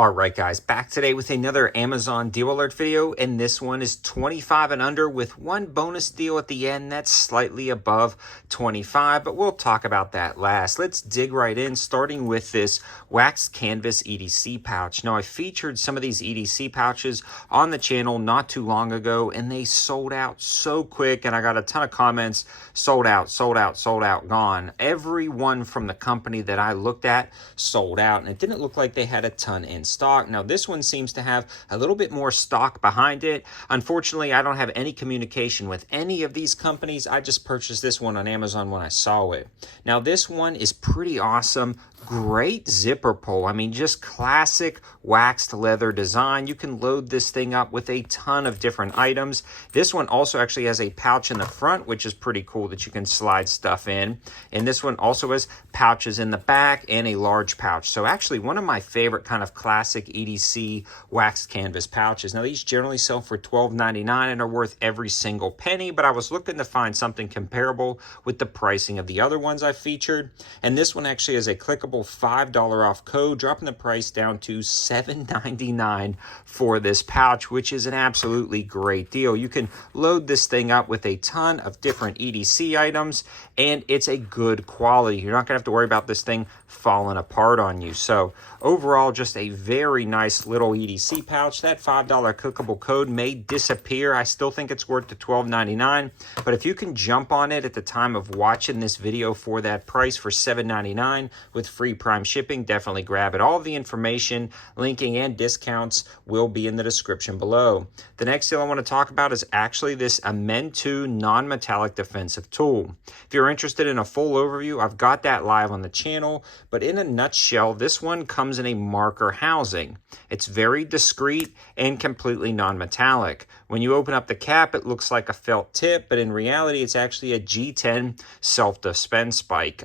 Alright guys, back today with another Amazon deal alert video, and this one is 25 and under with one bonus deal at the end that's slightly above 25, but we'll talk about that last. Let's dig right in, starting with this waxed canvas EDC pouch. Now I featured some of these EDC pouches on the channel not too long ago, and they sold out so quick, and I got a ton of comments, sold out, sold out, sold out, gone. Every one from the company that I looked at sold out, and it didn't look like they had a ton in stock. Now this one seems to have a little bit more stock behind it. Unfortunately, I don't have any communication with any of these companies. I just purchased this one on Amazon when I saw it. Now this one is pretty awesome. Great zipper pull. I mean, just classic waxed leather design. You can load this thing up with a ton of different items. This one also actually has a pouch in the front, which is pretty cool that you can slide stuff in. And this one also has pouches in the back and a large pouch. So actually one of my favorite kind of classic EDC waxed canvas pouches. Now these generally sell for $12.99 and are worth every single penny, but I was looking to find something comparable with the pricing of the other ones I featured. And this one actually has a clickable $5 off code, dropping the price down to $7.99 for this pouch, which is an absolutely great deal. You can load this thing up with a ton of different EDC items, and it's a good quality. You're not gonna have to worry about this thing falling apart on you. So overall, just a very nice little EDC pouch. That $5 clickable code may disappear. I still think it's worth the $12.99, but if you can jump on it at the time of watching this video for that price for $7.99 with free Prime shipping, definitely grab it. All the information, linking, and discounts will be in the description below. The next deal I want to talk about is actually this Amend2 non-metallic defensive tool. If you're interested in a full overview, I've got that live on the channel, but in a nutshell, this one comes in a marker housing. It's very discreet and completely non-metallic. When you open up the cap, it looks like a felt tip, but in reality, it's actually a G10 self-defense spike.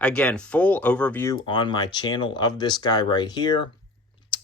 Again, full overview on my channel of this guy right here.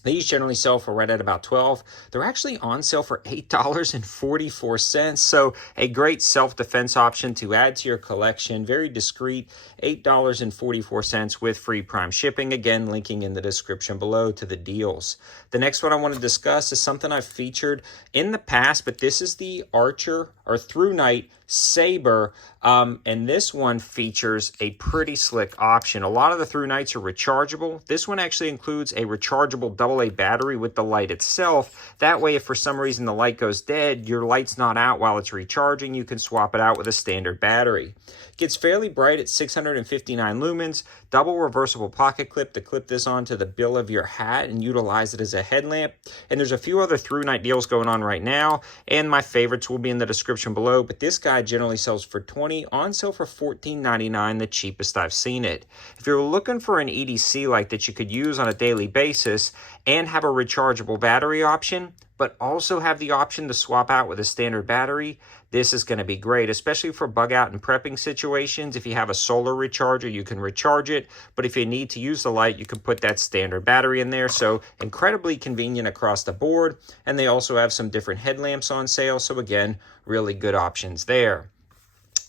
These generally sell for right at about $12. They're actually on sale for $8.44. So a great self-defense option to add to your collection. Very discreet, $8.44 with free Prime shipping. Again, linking in the description below to the deals. The next one I want to discuss is something I've featured in the past, but this is the Archer or Thrunite Saber, and this one features a pretty slick option. A lot of the Thrunites are rechargeable. This one actually includes a rechargeable AA battery with the light itself. That way, if for some reason the light goes dead, your light's not out while it's recharging, you can swap it out with a standard battery. It gets fairly bright at 659 lumens, double reversible pocket clip to clip this onto the bill of your hat and utilize it as a headlamp. And there's a few other Thrunite deals going on right now, and my favorites will be in the description below, but this guy generally sells for $20, on sale for $14.99, the cheapest I've seen it. If you're looking for an EDC light that you could use on a daily basis and have a rechargeable battery option, but also have the option to swap out with a standard battery, this is going to be great, especially for bug out and prepping situations. If you have a solar recharger, you can recharge it, but if you need to use the light, you can put that standard battery in there. So incredibly convenient across the board, and they also have some different headlamps on sale. So again, really good options there.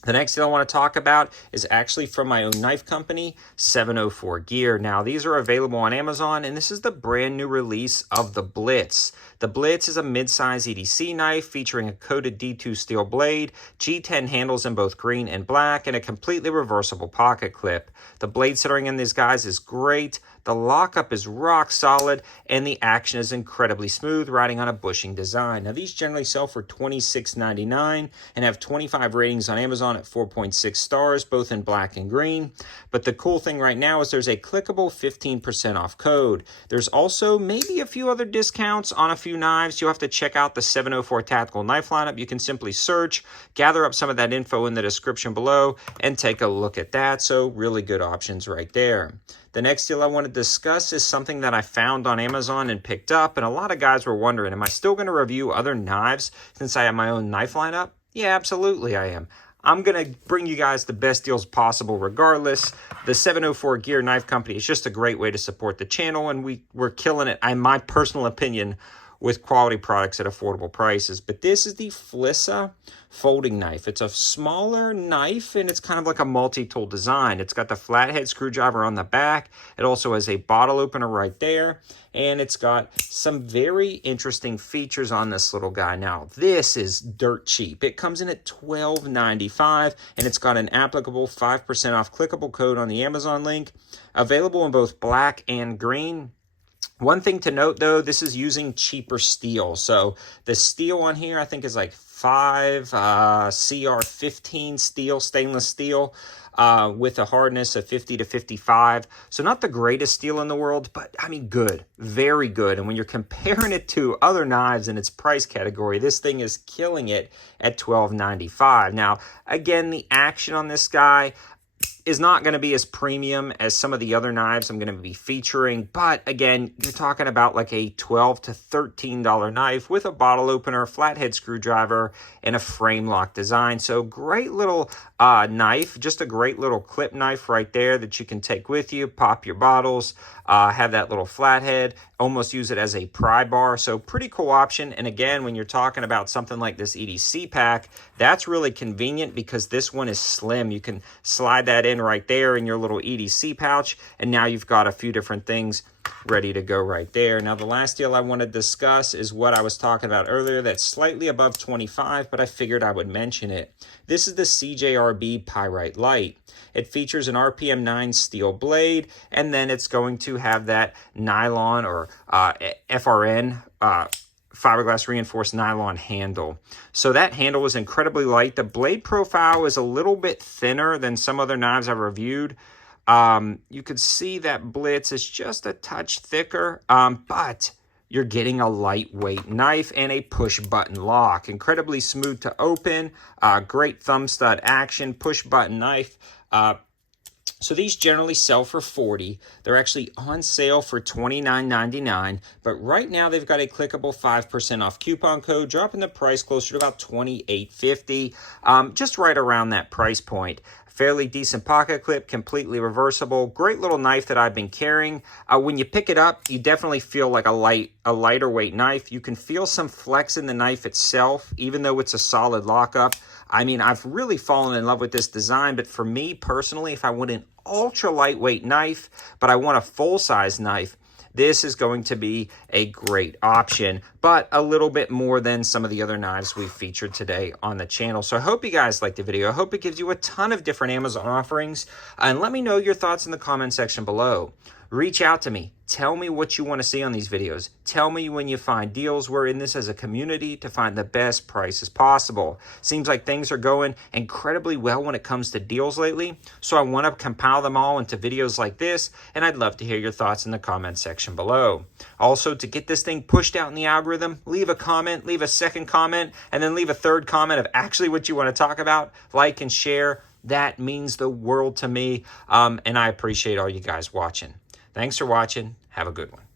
The next thing I want to talk about is actually from my own knife company, 704 Gear. Now, these are available on Amazon, and this is the brand new release of the BLITZ. The BLITZ is a mid-size EDC knife featuring a coated D2 steel blade, G10 handles in both green and black, and a completely reversible pocket clip. The blade centering in these guys is great. The lockup is rock solid, and the action is incredibly smooth, riding on a bushing design. Now, these generally sell for $26.99 and have 25 ratings on Amazon at 4.6 stars, both in black and green. But the cool thing right now is there's a clickable 15% off code. There's also maybe a few other discounts on a few knives. You'll have to check out the 704 Tactical Knife lineup. You can simply search, gather up some of that info in the description below, and take a look at that. So really good options right there. The next deal I want to discuss is something that I found on Amazon and picked up, and a lot of guys were wondering, am I still going to review other knives since I have my own knife lineup? Yeah, absolutely I am. I'm going to bring you guys the best deals possible regardless. The 704 Gear Knife Company is just a great way to support the channel, and we're killing it. In my personal opinion, with quality products at affordable prices. But this is the FLISSA folding knife. It's a smaller knife and it's kind of like a multi-tool design. It's got the flathead screwdriver on the back. It also has a bottle opener right there. And it's got some very interesting features on this little guy. Now, this is dirt cheap. It comes in at $12.95 and it's got an applicable 5% off clickable code on the Amazon link. Available in both black and green. One thing to note, though, this is using cheaper steel. So the steel on here, I think, is like 5 CR15 steel, stainless steel, with a hardness of 50 to 55. So not the greatest steel in the world, but I mean, good, very good. And when you're comparing it to other knives in its price category, this thing is killing it at $12.95. Now, again, the action on this guy is not going to be as premium as some of the other knives I'm going to be featuring. But again, you're talking about like a $12 to $13 knife with a bottle opener, flathead screwdriver, and a frame lock design. So great little knife, just a great little clip knife right there that you can take with you, pop your bottles, have that little flathead, almost use it as a pry bar. So pretty cool option. And again, when you're talking about something like this EDC pack, that's really convenient because this one is slim. You can slide that in right there in your little EDC pouch, and now you've got a few different things ready to go right there. Now, the last deal I want to discuss is what I was talking about earlier that's slightly above 25, but I figured I would mention it. This is the CJRB Pyrite-Light. It features an RPM 9 steel blade, and then it's going to have that nylon or FRN fiberglass reinforced nylon handle. So that handle is incredibly light. The blade profile is a little bit thinner than some other knives I've reviewed. You could see that BLITZ is just a touch thicker, but you're getting a lightweight knife and a push button lock. Incredibly smooth to open, great thumb stud action, push button knife. So these generally sell for $40. They're actually on sale for $29.99, but right now they've got a clickable 5% off coupon code, dropping the price closer to about $28.50, just right around that price point. Fairly decent pocket clip, completely reversible. Great little knife that I've been carrying. When you pick it up, you definitely feel like a lighter weight knife. You can feel some flex in the knife itself, even though it's a solid lockup. I mean, I've really fallen in love with this design, but for me personally, if I want an ultra lightweight knife, but I want a full-size knife, this is going to be a great option, but a little bit more than some of the other knives we've featured today on the channel. So I hope you guys liked the video. I hope it gives you a ton of different Amazon offerings, and let me know your thoughts in the comment section below. Reach out to me. Tell me what you want to see on these videos. Tell me when you find deals. We're in this as a community to find the best prices possible. Seems like things are going incredibly well when it comes to deals lately, so I want to compile them all into videos like this, and I'd love to hear your thoughts in the comment section below. Also, to get this thing pushed out in the algorithm, leave a comment, leave a second comment, and then leave a third comment of actually what you want to talk about. Like and share. That means the world to me, and I appreciate all you guys watching. Thanks for watching. Have a good one.